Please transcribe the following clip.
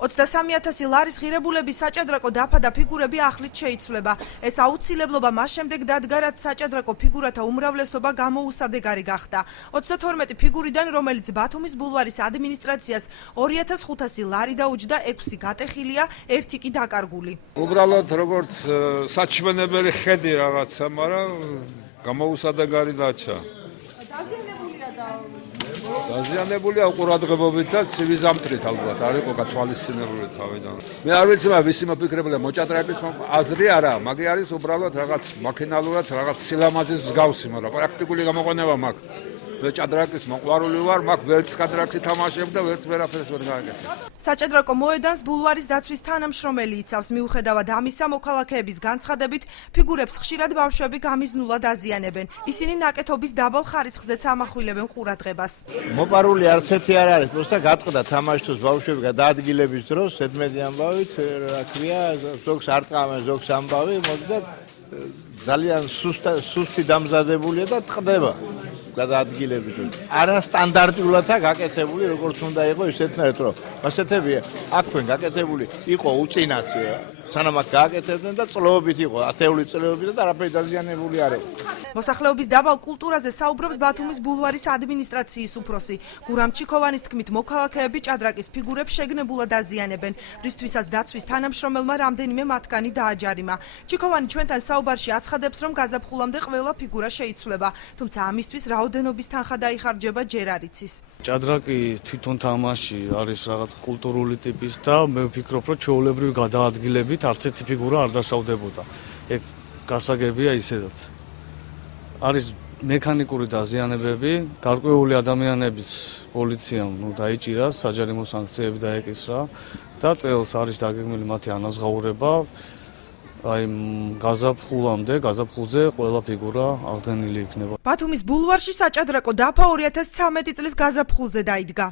23,000 ლარის ღირებულების საჭადრაკო დაფა და ფიგურები ახლით შეიცვლება. ეს აუცილებლობა მას შემდეგ დადგა, რაც საჭადრაკო ფიგურათა უმრავლესობა გამოუსადეგარი გახდა. 32 ფიგურიდან, რომელიც ბათუმის ბულვარის ადმინისტრაციას 2500 ლარი დაუჯდა, 6 გატეხილია, 1 კი დაკარგული. უბრალოდ როგორც საჩვენებელი ხედი რაღაცა, მაგრამ გამოუსადეგარი დაჩა. დაზიანებულია უყურადღებობით და ცივი ზამთრით ალბათ, არ იყო გათვალისწინებული თავიდან. მე არ ვიცი, ვისი მოფიქრებელია, მოჭადრაკის აზრი არა, მაგ არის უბრალოდ რაღაც მაქინალურად, რაღაც სილამაზის მსგავსი, მაგრამ პრაქტიკული გამოყენება მაქვს. მე ჭადრაკის მოყვარული ვარ, მაგ ვერც ჭადრაკს თამაშებ და ვერც ვერაფერს ვერ გააკეთებ. საჭადრაკო მოედანს ბულვარის დაცვის თანამშრომელი იცავს. მიუხედავად ამისა, მოქალაქეების განცხადებით, ფიგურებს ხშირად ბავშვები გამიზნულად აზიანებენ. ისინი ნაკეთობის დაბალ ხარისხზეც ამახვილებენ ყურადღებას. მოპარული არც ერთი არ არის, просто გატყდა თამაშთვის ბავშვები გადაადგილების დროს, ზედმეტი ამბავით, რა ქვია, ზოგს არ ტყავენ, ზოგს ამბავი, მოდიდა ძალიან სუსტი დამზადებულია და ტყდება. გადაადგილებით. არასტანდარტულადაა გაკეთებული, როგორც უნდა იყოს ისეთნაირად, რომ ასეთები აქვენ გაკეთებული იყო უწინათ, სანამ აქ გააკეთებდნენ და წლეობით იყო, ათეული წლეობით და არაფერი დაზიანებული არ იყო. მოსახლეობის დაბალ კულტურაზე საუბრობს ბათუმის ბულვარის ადმინისტრაციის უფროსი. გურამ ჩიქოვანის თქმით, მოქალაქეები ჭადრაკის ფიგურებს შეგნებულად აზიანებენ, რისთვისაც დაცვის თანამშრომელმა რამდენიმე მათგანი დააჯარიმა. ჩიქოვანი ჩვენთან საუბარში აცხადებს, რომ გაზაფხულამდე ყველა ფიგურა შეიცვლება, თუმცა ამისთვის რაოდენობის თანხა დაიხარჯება ჯერ არ იცის. ჭადრაკი თვითონ თამაში არის რაღაც კულტურული ტიპის და მე ვფიქრობ, რომ ჩვეულებრივი გადაადგილებით არც ერთი ფიგურა არ დაშავდებოდა. ეგ გასაგებია ისედაც. არის მექანიკური დაზიანებები, გარკვეული ადამიანებიც პოლიციამ დაიჭირა, საჯარიმო სანქციები დაეკისრა და წელს არის დაგეგმილი მათი ანაზღაურება. აი გაზაფხულამდე, გაზაფხულზე ყველა ფიგურა აღდგენილი იქნება. ბათუმის ბულვარში საჭადრაკო დაფა 2013 წლის გაზაფხულზე დაიდგა.